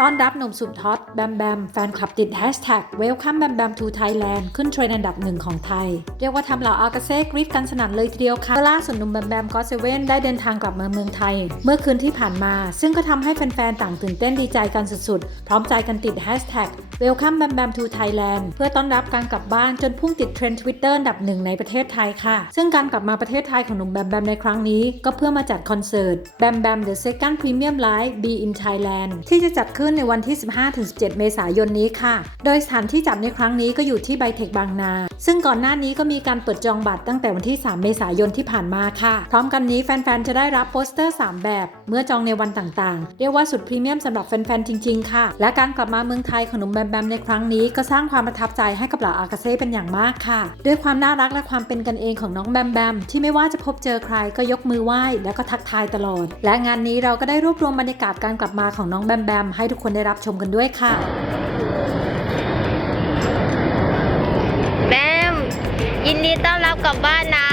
ต้อนรับหนุ่มสุดฮอตแบมแบมแฟนคลับติดแฮชแท็ก Welcome แบมแบม to Thailand ขึ้นเทรนด์อันดับหนึ่งของไทย เรียกว่าทำเหล่าอากาเซ่กรีดกันสนั่นเลยทีเดียวค่ะล่าสุดหนุ่มแบมแบมก็เซเว่นได้เดินทางกลับมาเมืองไทย เมื่อคืนที่ผ่านมา ซึ่งก็ทำให้แฟนๆ ต่างตื่นเต้นดีใจกันสุดๆ พร้อมใจกันติดแฮชแท็ก Welcome แบมแบม to Thailand เพื่อต้อนรับการกลับบ้านจนพุ่งติดเทรนด์ทวิตเตอร์อันดับหนึ่งในประเทศไทยค่ะ ซึ่งการกลับมาประเทศไทยของหนุ่มแบมแบมในครั้งนี้ ก็เพื่อมาจัดคอนเสิร์ตแบมแบม The Second Premium Live Be in Thailand ที่จะจัดขึ้นในวันที่ 15-17 เมษายนนี้ค่ะ โดยสถานที่จัดในครั้งนี้ก็อยู่ที่ไบเทคบางนา ซึ่งก่อนหน้านี้ก็มีการเปิดจองบัตรตั้งแต่วันที่ 3 เมษายนที่ผ่านมาค่ะ พร้อมกันนี้แฟนๆ จะได้รับโปสเตอร์ 3 แบบ เมื่อจองในวันต่างๆ เรียกว่าสุดพรีเมียมสำหรับแฟนๆ จริง ๆ ค่ะ และการกลับมาเมืองไทยของหนุ่มแบมแบมในครั้งนี้ก็สร้างความประทับใจให้กับเหล่าอากาเซ่เป็นอย่างมากค่ะ ด้วยความน่ารักและความเป็นกันเองของน้องแบมแบมที่ไม่ว่าจะพบเจอใครก็ยกมือไหว้แล้วก็ทักทายตลอด และงานนี้เราก็ได้รวบรวมบรรยากาศการกลับมาของน้องแบมแบมให้ทุกคนได้รับชมกันด้วยค่ะแบมยินดีต้อนรับกลับบ้านนะ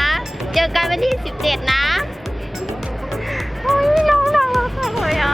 เจอกันวันที่ 17 นะโอ้ยน้องน่ารักจังเลยอะ